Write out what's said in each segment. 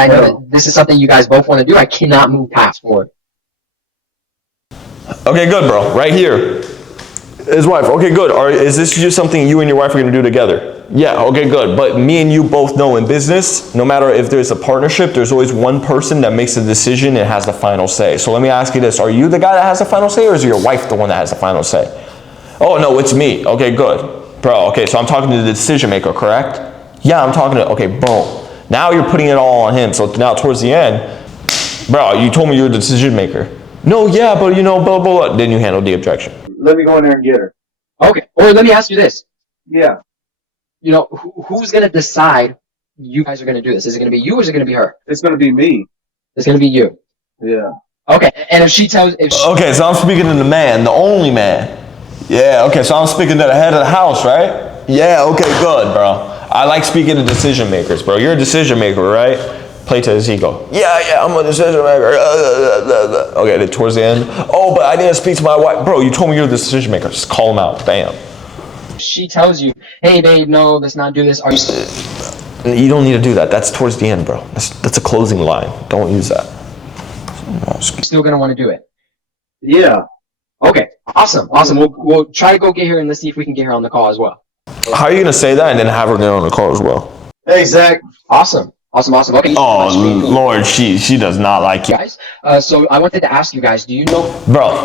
I know that this is something you guys both want to do, I cannot move past forward. Okay, good, bro. Right here. His wife. Okay, good. Is this just something you and your wife are going to do together? Yeah, okay, good. But me and you both know in business, no matter if there's a partnership, there's always one person that makes the decision and has the final say. So let me ask you this. Are you the guy that has the final say, or is your wife the one that has the final say? Oh, no, it's me. Okay, good. Bro, okay, so I'm talking to the decision maker, correct? Yeah, I'm talking to, okay, boom. Now you're putting it all on him. So now towards the end, bro, you told me you're the decision maker. No, yeah, but you know, blah, blah, blah. Then you handle the objection. Let me go in there and get her. Okay, or let me ask you this. Yeah. You know, who's going to decide you guys are going to do this? Is it going to be you or is it going to be her? It's going to be me. It's going to be you. Yeah. Okay, and if she tells... Okay, so I'm speaking to the man, the only man. Yeah, okay, so I'm speaking to the head of the house, right? Yeah, okay, good, bro. I like speaking to decision makers, bro. You're a decision maker, right? Play to his ego. Yeah, I'm a decision maker. Okay, then towards the end. Oh, but I didn't speak to my wife. Bro, you told me you're the decision maker. Just call him out. Bam. She tells you, hey, babe, no, let's not do this. Are you... You don't need to do that. That's towards the end, bro. That's a closing line. Don't use that. Still going to want to do it? Yeah. Okay, awesome. We'll try to go get her and let's see if we can get her on the call as well. How are you going to say that and then have her get on the call as well? Hey, Zach. Awesome. Okay. Oh, Lord, she does not like you. Guys, so I wanted to ask you guys, do you know... Bro,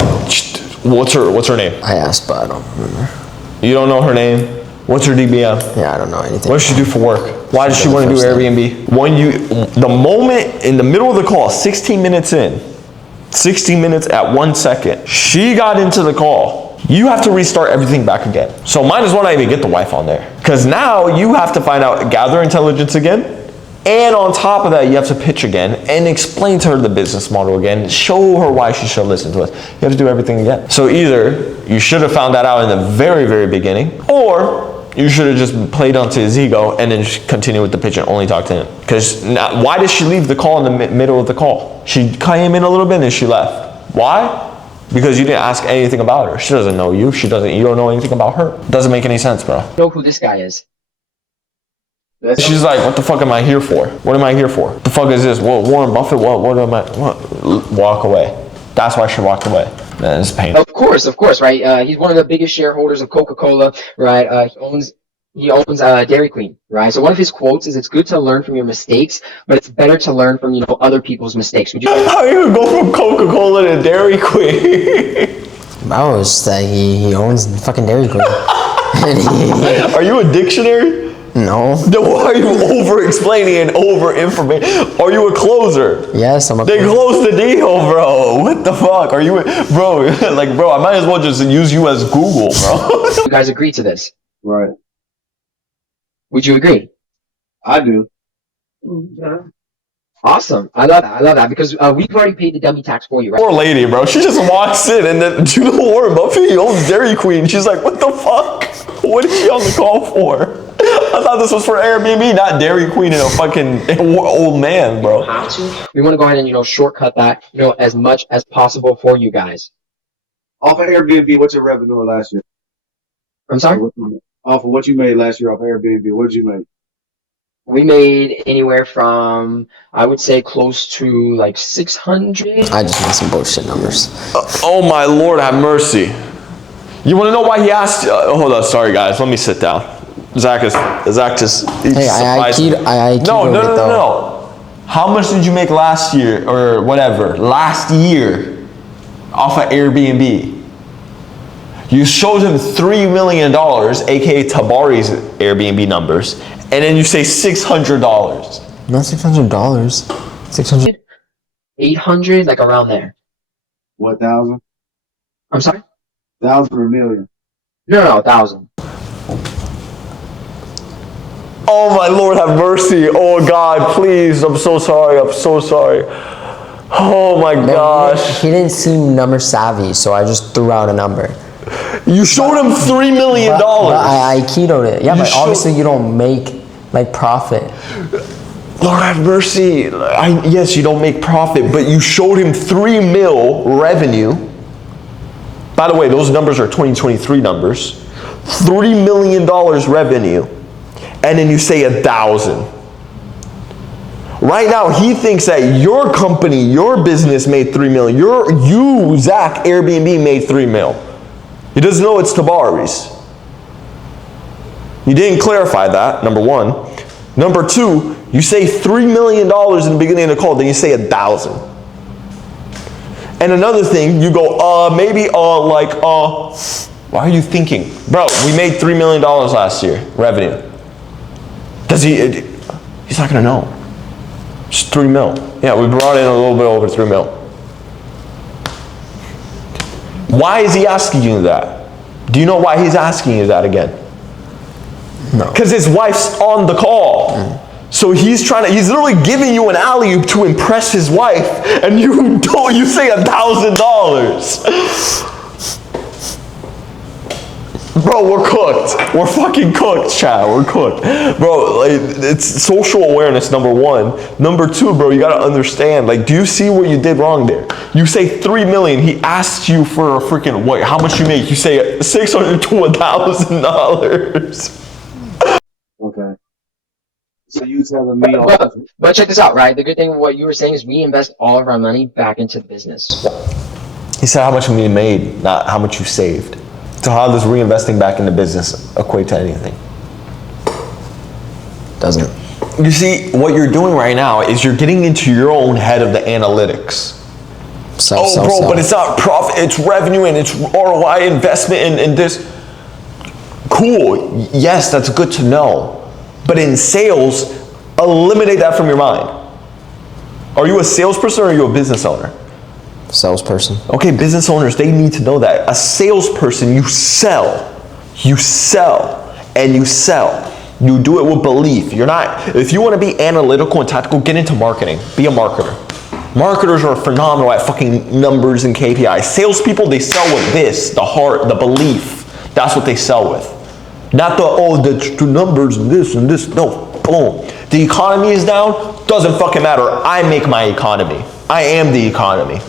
what's her name? I asked, but I don't remember. You don't know her name? What's her DBM? Yeah, I don't know anything. What does she do for work? Why does she want to do Airbnb? The moment in the middle of the call, 16 minutes in, 16 minutes at 1 second, she got into the call. You have to restart everything back again. So might as well not even get the wife on there. Because now you have to find out, gather intelligence again. And on top of that, you have to pitch again and explain to her the business model again. Show her why she should listen to us. You have to do everything again. So either you should have found that out in the very, very beginning, or you should have just played onto his ego and then continue with the pitch and only talk to him. Because why did she leave the call in the middle of the call? She came in a little bit and then she left. Why? Because you didn't ask anything about her. She doesn't know you. You don't know anything about her. Doesn't make any sense, bro. You know who this guy is? She's like, what the fuck am I here for? What am I here for? The fuck is this? What, Warren Buffett? What am I? What? Walk away. That's why she walked away. Man, it's painful. Of course, right? He's one of the biggest shareholders of Coca-Cola, right? He owns Dairy Queen, right? So one of his quotes is, "It's good to learn from your mistakes, but it's better to learn from other people's mistakes." Would you? How you go from Coca-Cola to Dairy Queen? Oh, it's that he owns fucking Dairy Queen. Are you a dictionary? No. Then why are you over-explaining and over-informating? Are you a closer? Yes, I'm a closer. Then close the deal, bro. What the fuck? Are you, bro, bro, I might as well just use you as Google, bro. You guys agree to this? Right. Would you agree? I do. Yeah. Awesome. I love that because we've already paid the dummy tax for you, right? Poor lady, bro. She just walks in and then, do you know Warren Buffett? He owns Dairy Queen. She's like, what the fuck? What is she on the call for? I thought this was for Airbnb, not Dairy Queen and a fucking old man, bro. We want to go ahead and, shortcut that, as much as possible for you guys. Off of Airbnb, what's your revenue last year? I'm sorry? Off of what you made last year off Airbnb, what did you make? We made anywhere from, I would say, close to like 600. I just made some bullshit numbers. Oh my Lord, have mercy. You want to know why he asked? Hold on, sorry guys, let me sit down. Zach just. Hey, I No. How much did you make last year or whatever? Last year, off of Airbnb. You showed him $3 million, aka Tabari's Airbnb numbers, and then you say $600. Not $600. 600. 800, like around there. What, 1,000? I'm sorry? 1,000 or a million? No, 1,000. Oh my Lord, have mercy. Oh God, please. I'm so sorry. Oh my gosh. He didn't seem number savvy, so I just threw out a number. You showed him $3 million. But I keyed it. Yeah, but obviously you don't make profit. Lord have mercy. Yes, you don't make profit, but you showed him $3 million revenue. By the way, those numbers are 2023 numbers. $3 million revenue. And then you say 1,000. Right now, he thinks that your company, your business made $3 million. You, Zach, Airbnb made $3 million. He doesn't know it's Tabari's. You didn't clarify that, number one. Number two, you say $3 million in the beginning of the call, then you say 1,000. And another thing, you go, why are you thinking? Bro, we made $3 million last year, revenue. He's not gonna know. Just 3 mil. Yeah, we brought in a little bit over 3 mil. Why is he asking you that? Do you know why he's asking you that again? No. Because his wife's on the call. So he's literally giving you an alley-oop to impress his wife, and you say $1,000. Bro, we're cooked. We're fucking cooked, chat. We're cooked. Bro, like, it's social awareness, number one. Number two, bro, you gotta understand, like, do you see what you did wrong there? You say 3 million, he asked you for a freaking, what, how much you make? You say $600 to $1,000. Okay. So you telling me all But check this out, right? The good thing with what you were saying is we invest all of our money back into the business. He said how much you made, not how much you saved. So how does reinvesting back in the business equate to anything? Doesn't. You see, what you're doing right now is you're getting into your own head of the analytics. But it's not profit, it's revenue and it's ROI investment in this. Cool, yes, that's good to know. But in sales, eliminate that from your mind. Are you a salesperson or are you a business owner? Salesperson. Okay, business owners, they need to know that. A salesperson, you sell, and you sell. You do it with belief. If you want to be analytical and tactical, get into marketing. Be a marketer. Marketers are phenomenal at fucking numbers and KPIs. Salespeople, they sell with this, the heart, the belief. That's what they sell with. Not the numbers and this and this. No, boom. The economy is down, doesn't fucking matter. I make my economy. I am the economy.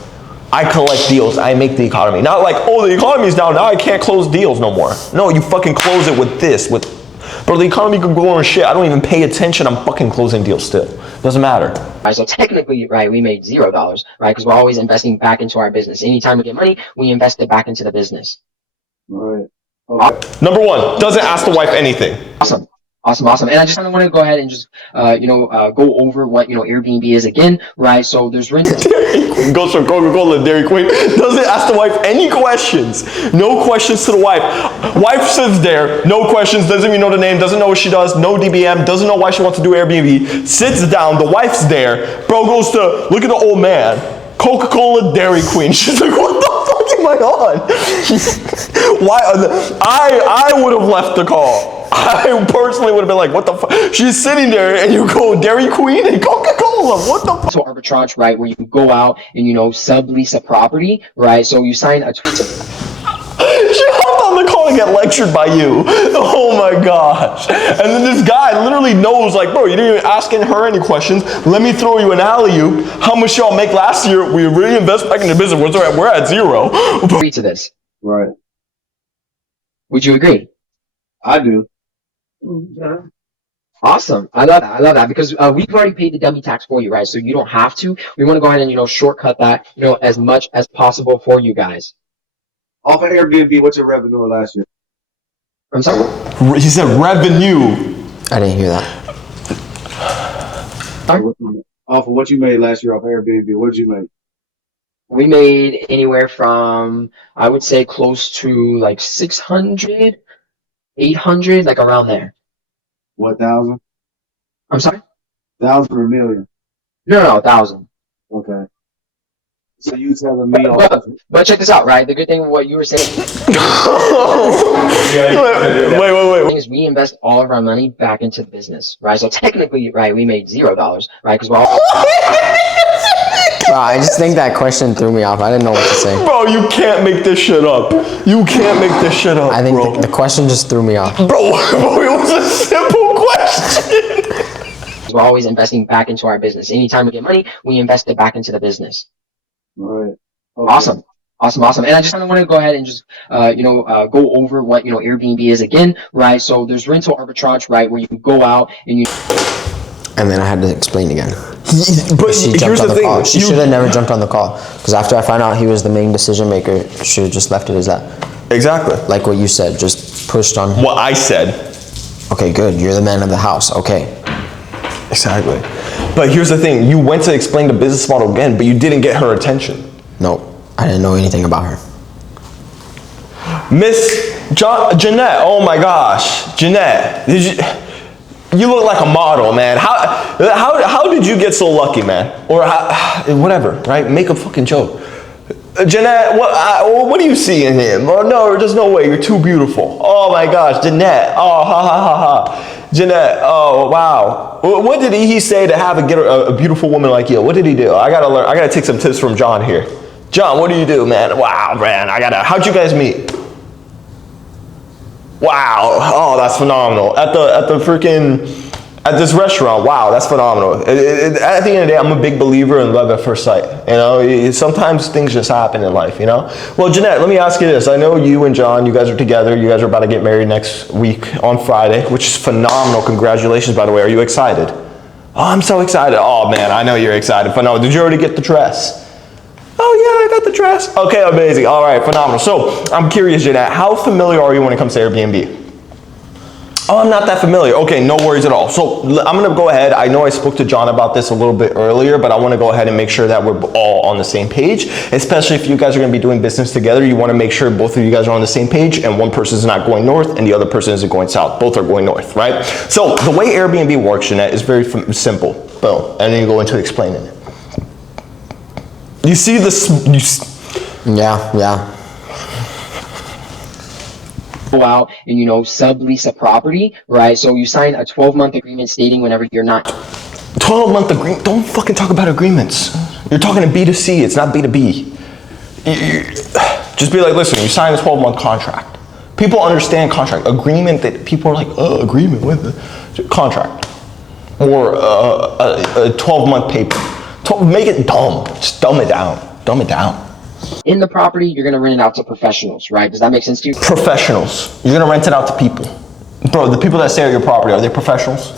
I collect deals, I make the economy. Not like, the economy's down, now I can't close deals no more. No, you fucking close it with this, bro, the economy could go on shit, I don't even pay attention, I'm fucking closing deals still. Doesn't matter. Right, so technically, right, we made $0, right? Because we're always investing back into our business. Anytime we get money, we invest it back into the business. right. Okay. Number one, doesn't ask the wife anything. Awesome. And I just kind of want to go ahead and just, go over what, Airbnb is again, right? So there's rent. Goes from Coca-Cola to Dairy Queen. Doesn't ask the wife any questions. No questions to the wife. Wife sits there, no questions, doesn't even know the name, doesn't know what she does, no DBM, doesn't know why she wants to do Airbnb. Sits down, the wife's there. Bro goes to, look at the old man. Coca-Cola, Dairy Queen. She's like, what the fuck am I on? Why? I would have left the call. I personally would have been like, what the fuck? She's sitting there and you go Dairy Queen and Coca-Cola. What the fuck? So arbitrage, right, where you can go out and, sublease a property, right? So you sign a She hopped on the call and get lectured by you. Oh my gosh. And then this guy literally knows, like, bro, you didn't even asking her any questions. Let me throw you an alley-oop. How much y'all make last year? We reinvest back in the business. We're at $0. agree to this. Right. Would you agree? I do. Awesome. I love that because we've already paid the dummy tax for you, right? So you don't have to. We want to go ahead and, shortcut that, as much as possible for you guys. Off of Airbnb, what's your revenue last year? I'm sorry? He said revenue. I didn't hear that. Off of what you made last year off Airbnb, what did you make? We made anywhere from, I would say, close to like 600, 800, like around there. What, 1,000? I'm sorry? 1,000 or a million? No, 1,000. Okay. So you telling me all But check this out, right? The good thing with what you were saying Wait. is we invest all of our money back into the business, right? So technically, right, we made $0, right? Because we're all... Wow, I just think that question threw me off. I didn't know what to say. Bro, you can't make this shit up. I think bro. the question just threw me off. Bro, it was a simple question. We're always investing back into our business. Anytime we get money, we invest it back into the business. right. Okay. Awesome. And I just kind of want to go ahead and just, go over what, Airbnb is again, right? So there's rental arbitrage, right, where you can go out and And then I had to explain again. But She here's jumped on the the call. thing. She should have never jumped on the call. Because after I found out he was the main decision maker, she should have just left it as that. Exactly. Like what you said, just pushed on. What I said. Okay, good. You're the man of the house. Okay. Exactly. But here's the thing. You went to explain the business model again, but you didn't get her attention. No, I didn't know anything about her. Miss Jeanette, oh my gosh. Jeanette, you look like a model, man. How did you get so lucky, man? Or whatever, right? Make a fucking joke. Jeanette, what do you see in him? Oh no, there's no way. You're too beautiful. Oh my gosh, Jeanette. Oh ha ha ha ha. Jeanette. Oh wow. What did he say to get a beautiful woman like you? What did he do? I gotta learn. I gotta take some tips from John here. John, what do you do, man? Wow, man. How'd you guys meet? Wow. Oh, that's phenomenal. At this restaurant, wow, that's phenomenal. At the end of the day, I'm a big believer in love at first sight. You know, sometimes things just happen in life, you know? Well, Jeanette, let me ask you this. I know you and John, you guys are together. You guys are about to get married next week on Friday, which is phenomenal. Congratulations, by the way. Are you excited? Oh, I'm so excited. Oh, man, I know you're excited. Phenomenal. Did you already get the dress? Oh, yeah, I got the dress. Okay, amazing. All right, phenomenal. So, I'm curious, Jeanette, how familiar are you when it comes to Airbnb? Oh, I'm not that familiar. Okay, no worries at all. So I'm gonna go ahead. I know I spoke to John about this a little bit earlier, but I wanna go ahead and make sure that we're all on the same page, especially if you guys are gonna be doing business together. You wanna make sure both of you guys are on the same page and one person is not going north and the other person isn't going south. Both are going north, right? So the way Airbnb works, Jeanette, is very simple. Boom, and then you go into explaining it. You see this, Yeah. Go out and, sublease a property, right? So you sign a 12-month agreement stating whenever you're not. 12-month agreement? Don't fucking talk about agreements. You're talking to B2C, it's not B2B. Just be like, listen, you sign a 12-month contract. People understand contract. Agreement, that people are like, agreement with it. Contract. Or a 12-month paper. Make it dumb. Just dumb it down. Dumb it down. In the property, you're going to rent it out to professionals, right? Does that make sense to you? Professionals. You're gonna rent it out to people. Bro, the people that stay at your property, are they professionals?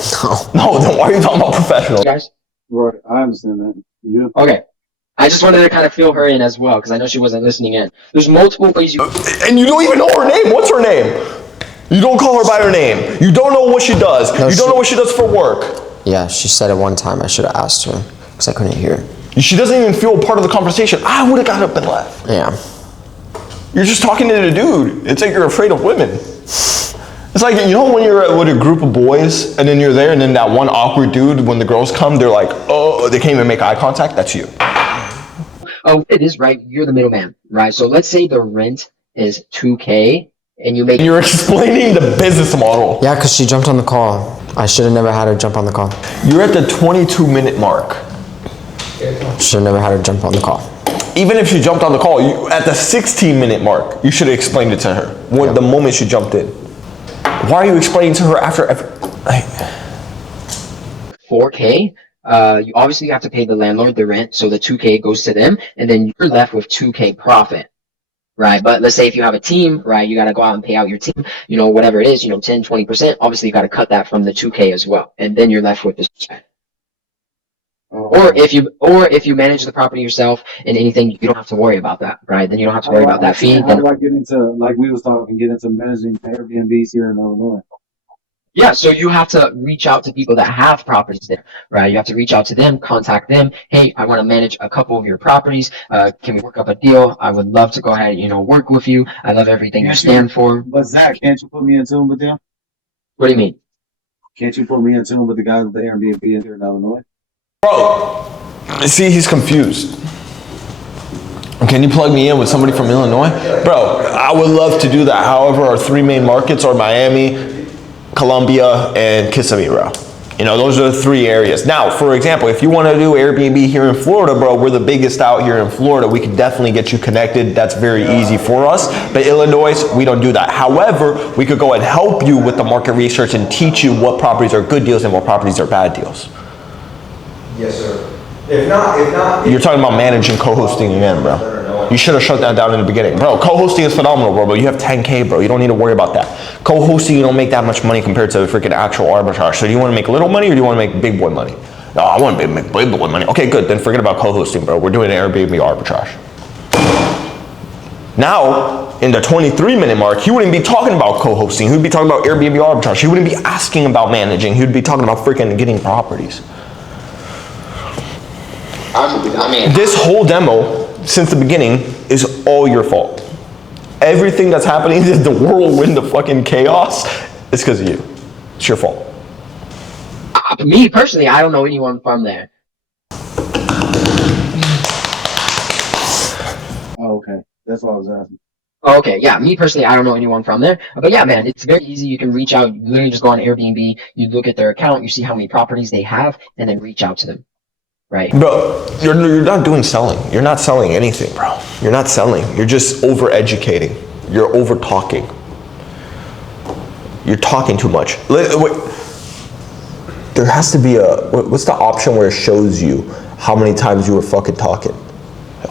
No, then why are you talking about professionals? Guys? Right, I understand that. Yeah. Okay. I just wanted to kind of fill her in as well, because I know she wasn't listening in. There's multiple ways you... And you don't even know her name. What's her name? You don't call her by her name. You don't know what she does. No, you don't know what she does for work. Yeah, she said it one time. I should have asked her because I couldn't hear. She doesn't even feel part of the conversation. I would have got up and left. Yeah. You're just talking to the dude. It's like you're afraid of women. It's like, when you're with a group of boys and then you're there and then that one awkward dude, when the girls come, they're like, oh, they can't even make eye contact. That's you. Oh, it is, right? You're the middleman, right? So let's say the rent is $2K and you make... You're explaining the business model. Yeah, because she jumped on the call. I should have never had her jump on the call. You're at the 22-minute mark. Should have never had her jump on the call. Even if she jumped on the call, at the 16-minute mark, you should have explained it to her the moment she jumped in. Why are you explaining to her after 4K? You obviously have to pay the landlord the rent, so the 2K goes to them, and then you're left with 2K profit, right? But let's say if you have a team, right, you got to go out and pay out your team, whatever it is, 10, 20%, obviously you got to cut that from the 2K as well, and then you're left with this. Or if you manage the property yourself and anything, you don't have to worry about that, right? Then you don't have to worry about that fee. How do I get into, like we was talking, get into managing Airbnbs here in Illinois? Yeah, so you have to reach out to people that have properties there, right? You have to reach out to them, contact them. Hey, I want to manage a couple of your properties. Can we work up a deal? I would love to go ahead and, work with you. I love everything you stand for. But Zach, can't you put me in tune with them? What do you mean? Can't you put me in tune with the guys with the Airbnb here in Illinois? Bro, see, he's confused. Can you plug me in with somebody from Illinois? Bro, I would love to do that. However, our three main markets are Miami, Columbia, and Kissimmee. Those are the three areas. Now, for example, if you want to do Airbnb here in Florida, bro, we're the biggest out here in Florida. We can definitely get you connected. That's very easy for us. But Illinois, we don't do that. However, we could go and help you with the market research and teach you what properties are good deals and what properties are bad deals. Yes, sir. If not. You're talking about managing co-hosting again, bro. You should have shut that down in the beginning. Bro, co-hosting is phenomenal, bro, but you have 10K, bro. You don't need to worry about that. Co-hosting, you don't make that much money compared to the freaking actual arbitrage. So do you want to make little money or do you want to make big boy money? No, I want to make big boy money. Okay, good. Then forget about co-hosting, bro. We're doing Airbnb arbitrage. Now, in the 23-minute mark, he wouldn't be talking about co-hosting. He would be talking about Airbnb arbitrage. He wouldn't be asking about managing. He would be talking about freaking getting properties. I mean, This whole demo, since the beginning, is all your fault. Everything that's happening, the whirlwind of fucking chaos, is because of you. It's your fault. me personally, I don't know anyone from there. Oh, okay. That's what I was asking. Okay, yeah, me personally, I don't know anyone from there. But yeah, man, it's very easy. You can reach out. You literally just go on Airbnb, you look at their account, you see how many properties they have, and then reach out to them. Right? Bro, you're not doing selling. You're not selling anything, bro. You're not selling. You're just over-educating. You're over-talking. You're talking too much. Wait. There has to be what's the option where it shows you how many times you were fucking talking?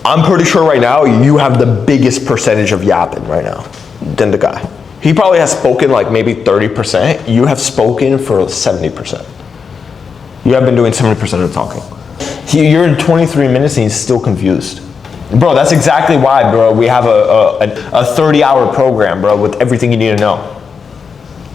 I'm pretty sure right now you have the biggest percentage of yapping right now than the guy. He probably has spoken like maybe 30%. You have spoken for 70%. You have been doing 70% of the talking. You're in 23 minutes and he's still confused. Bro, that's exactly why, bro, we have a 30-hour program, bro, with everything you need to know.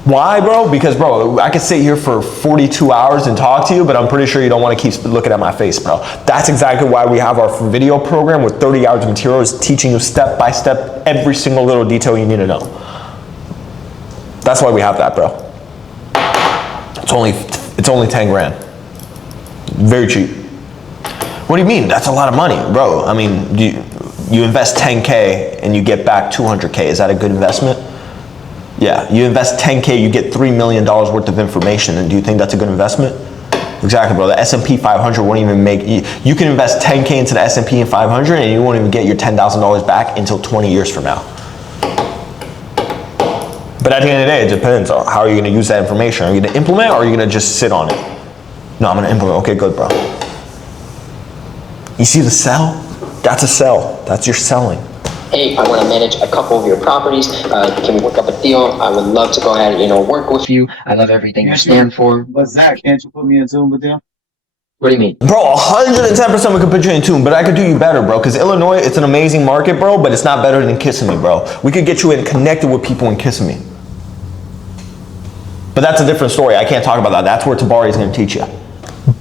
Why, bro? Because, bro, I could sit here for 42 hours and talk to you, but I'm pretty sure you don't want to keep looking at my face, bro. That's exactly why we have our video program with 30 hours of materials teaching you step by step every single little detail you need to know. That's why we have that, bro. It's only 10 grand. Very cheap. What do you mean? That's a lot of money, bro. I mean, you invest 10K and you get back 200K. Is that a good investment? Yeah, you invest 10K, you get $3 million worth of information, and do you think that's a good investment? Exactly, bro. The S&P 500 won't even make, you can invest 10K into the S&P 500 and you won't even get your $10,000 back until 20 years from now. But at the end of the day, it depends on how are you gonna use that information. Are you gonna implement or are you gonna just sit on it? No, I'm gonna implement. Okay, good, bro. You see the sell? That's a sell. That's your selling. Hey, I want to manage a couple of your properties. Can we work up a deal? I would love to go ahead and, work with you. I love everything you stand for. But Zach, can't you put me in tune with them? What do you mean? Bro, 110% we could put you in tune, but I could do you better, bro. Because Illinois, it's an amazing market, bro, but it's not better than Kissimmee, bro. We could get you in connected with people in Kissimmee. But that's a different story. I can't talk about that. That's where Tabari is going to teach you.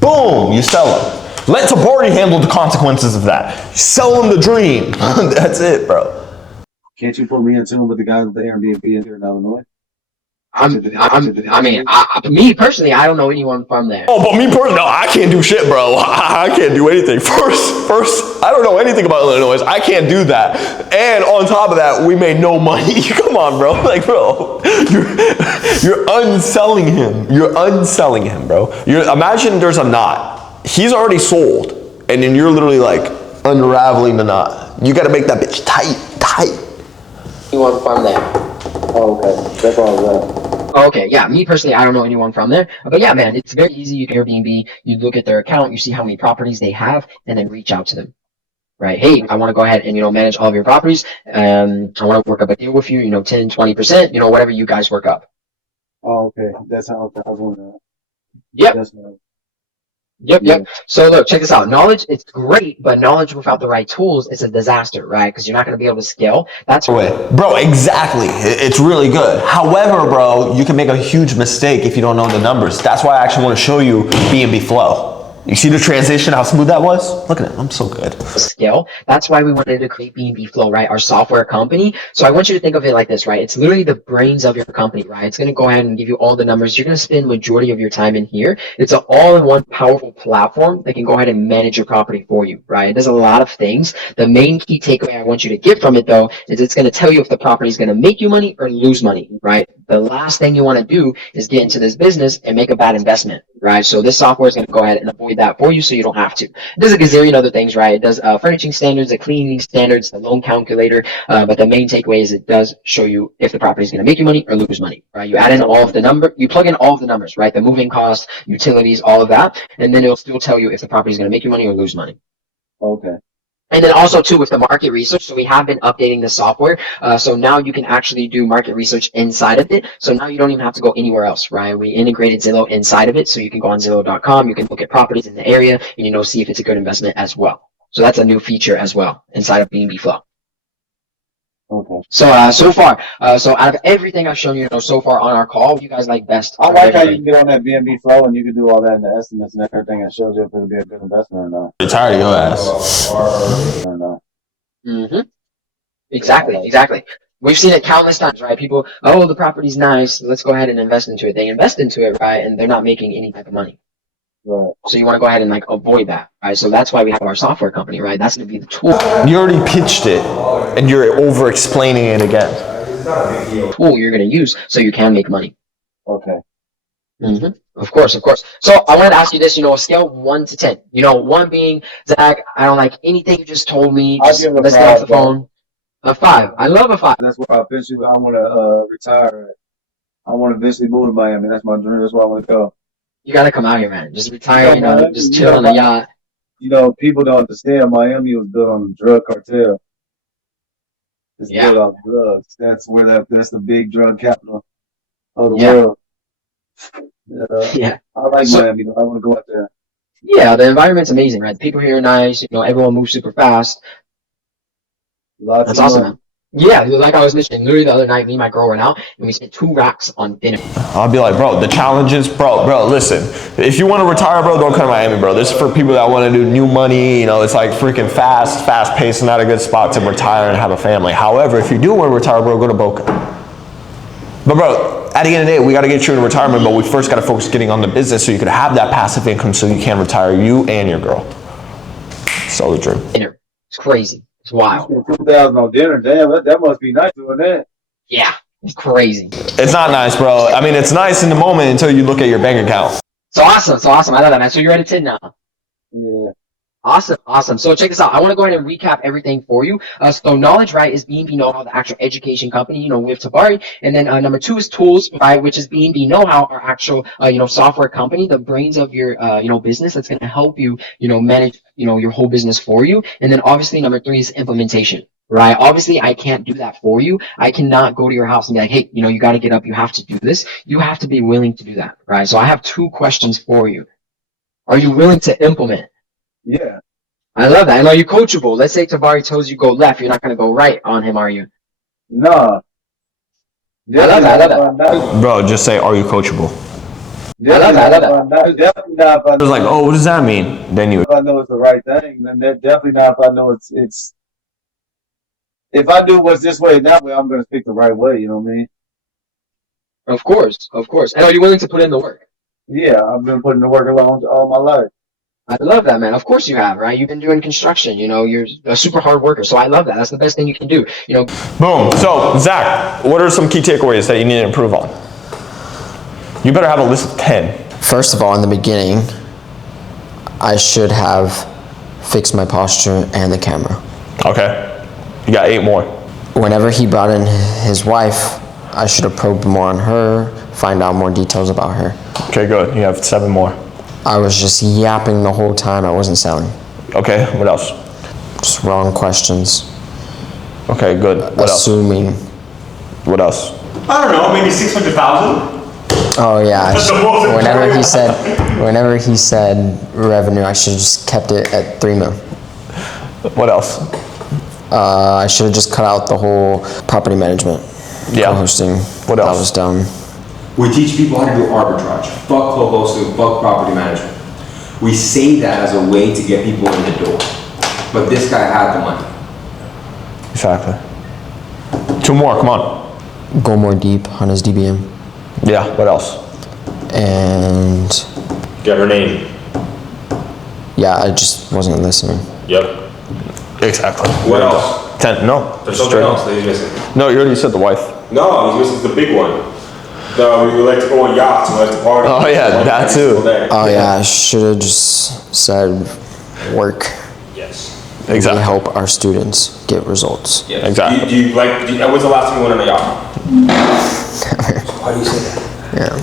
Boom, you sell them. Let Tabari handle the consequences of that. Sell them the dream. That's it, bro. Can't you put me in tune with the guys with the Airbnb here in Illinois? Me personally, I don't know anyone from there. Oh, but me personally, no, I can't do shit, bro. I can't do anything. First, I don't know anything about Illinois. I can't do that. And on top of that, we made no money. Come on, bro. Like, bro, you're unselling him. You're unselling him, bro. Imagine there's a knot. He's already sold, and then you're literally like unraveling the knot. You got to make that bitch tight. Anyone from there? Oh, okay. That's all I was Okay, yeah, me personally, I don't know anyone from there. But yeah, man, it's very easy. You can Airbnb, you look at their account, you see how many properties they have, and then reach out to them. Right? Hey, I want to go ahead and, manage all of your properties. I want to work up a deal with you, 10, 20%, whatever you guys work up. Oh, okay. That's how I was wondering. Yep. That's what Yep. So look, check this out. Knowledge, it's great, but knowledge without the right tools is a disaster, right? Because you're not going to be able to scale. That's Bro, exactly. It's really good. However, bro, you can make a huge mistake if you don't know the numbers. That's why I actually want to show you B&B Flow. You see the transition, how smooth that was? Look at it, I'm so good. Scale. That's why we wanted to create B&B Flow, right? Our software company. So I want you to think of it like this, right? It's literally the brains of your company, right? It's going to go ahead and give you all the numbers. You're going to spend majority of your time in here. It's an all-in-one powerful platform that can go ahead and manage your property for you, right? It does a lot of things. The main key takeaway I want you to get from it, though, is it's going to tell you if the property is going to make you money or lose money, right? The last thing you want to do is get into this business and make a bad investment, right? So this software is going to go ahead and avoid that for you so you don't have to. It does a gazillion other things, right? It does furnishing standards, the cleaning standards, the loan calculator, but the main takeaway is it does show you if the property is going to make you money or lose money, right? You add in all of the you plug in all of the numbers, right? The moving costs, utilities, all of that, and then it'll still tell you if the property is going to make you money or lose money. Okay. And then also too with the market research, so we have been updating the software. So now you can actually do market research inside of it. So now you don't even have to go anywhere else, right? We integrated Zillow inside of it, so you can go on Zillow.com, you can look at properties in the area, and see if it's a good investment as well. So that's a new feature as well inside of B&B Flow. Okay. So so far, so out of everything I've shown you, so far on our call, you guys like best. I like how you can get on that B&B Flow and you can do all that in the estimates and everything. It shows you if it'll be a good investment or not. You're tired of your ass. Or not. Mm-hmm. Exactly. We've seen it countless times, right? People, oh, the property's nice, let's go ahead and invest into it. They invest into it, right? And they're not making any type of money. Right. So you want to go ahead and avoid that, right? So that's why we have our software company, right? That's going to be the tool. You already pitched it, and you're over explaining it again. It's not a big deal. Tool you're going to use so you can make money. Okay. Of course. So I wanted to ask you this, a scale of 1 to 10. 1 being, Zach, I don't like anything you just told me. Just, I'll give it a let's get off 5, the phone. A 5. I love a 5. That's where I eventually I want to retire at. I want to eventually move to Miami. That's my dream. That's where I want to go. You got to come out here, man. Just retire, just chill on the yacht. People don't understand. Miami was built on the drug cartel. It's built off drugs. That's the big drug capital of the world. Yeah. I like Miami. I want to go out there. Yeah, the environment's amazing, right? The people here are nice. Everyone moves super fast. That's awesome, man. Yeah, like I was mentioning, literally the other night, me and my girl went out and we spent 2 racks on dinner. I'll be like, bro, the challenges, bro, listen. If you want to retire, bro, don't come to Miami, bro. This is for people that want to do new money. It's like freaking fast paced, not a good spot to retire and have a family. However, if you do want to retire, bro, go to Boca. But bro, at the end of the day, we got to get you in retirement, but we first got to focus getting on the business so you could have that passive income so you can retire, you and your girl. So the dream. Dinner. It's crazy. It's wild. $2,000 on dinner. Damn, that must be nice doing that. Yeah, it's crazy. It's not nice, bro. I mean, it's nice in the moment until you look at your bank account. So awesome. I love that, man. So you're at a 10 now. Yeah. Awesome. So check this out. I want to go ahead and recap everything for you. So Knowledge, right, is B&B Know-How, the actual education company, with Tabari. And then number 2 is Tools, right, which is B&B Know-How, our actual, software company, the brains of your, business that's going to help you, manage, your whole business for you. And then obviously number 3 is Implementation. Right. Obviously, I can't do that for you. I cannot go to your house and be like, hey, you got to get up. You have to do this. You have to be willing to do that. Right. So I have 2 questions for you. Are you willing to implement? Yeah. I love that. And are you coachable? Let's say Tabari tells you go left. You're not going to go right on him, are you? Nah. I love that. Bro, just say, are you coachable? I love that. Definitely not if I It was like, oh, what does that mean? Then you. if I know it's the right thing. Then definitely not if I know it's. If I do what's this way and that way, I'm going to speak the right way. You know what I mean? Of course. And are you willing to put in the work? Yeah, I've been putting the work along all my life. I love that, man. Of course you have, right? You've been doing construction. You're a super hard worker. So I love that. That's the best thing you can do. Boom. So, Zach, what are some key takeaways that you need to improve on? You better have a list of 10. First of all, in the beginning, I should have fixed my posture and the camera. Okay. You got 8 more. Whenever he brought in his wife, I should have probed more on her, find out more details about her. Okay, good. You have 7 more. I was just yapping the whole time. I wasn't selling. Okay, what else? Just wrong questions. Okay, good. What Assuming. else? What else? I don't know, maybe 600,000. Oh yeah. That's the most Whenever he said revenue, I should have just kept it at 3 mil. What else? I should have just cut out the whole property management. Yeah. Co-hosting. What else? That was dumb. We teach people how to do arbitrage. Fuck co-hosting, fuck property management. We say that as a way to get people in the door. But this guy had the money. Exactly. 2 more, come on. Go more deep on his DBM. Yeah, what else? And Get her name. yeah, I just wasn't listening. Yep. Exactly. What else? 10, no. There's something else that he's missing. No, you already said the wife. No, he's missing the big one. We like to go on yachts, we like to party. Oh, yeah, that too. Oh yeah, I should have just said work. Yes. Exactly. We help our students get results. Yes. Exactly. Do you when's the last time you went on a yacht? Why do you say that? Yeah.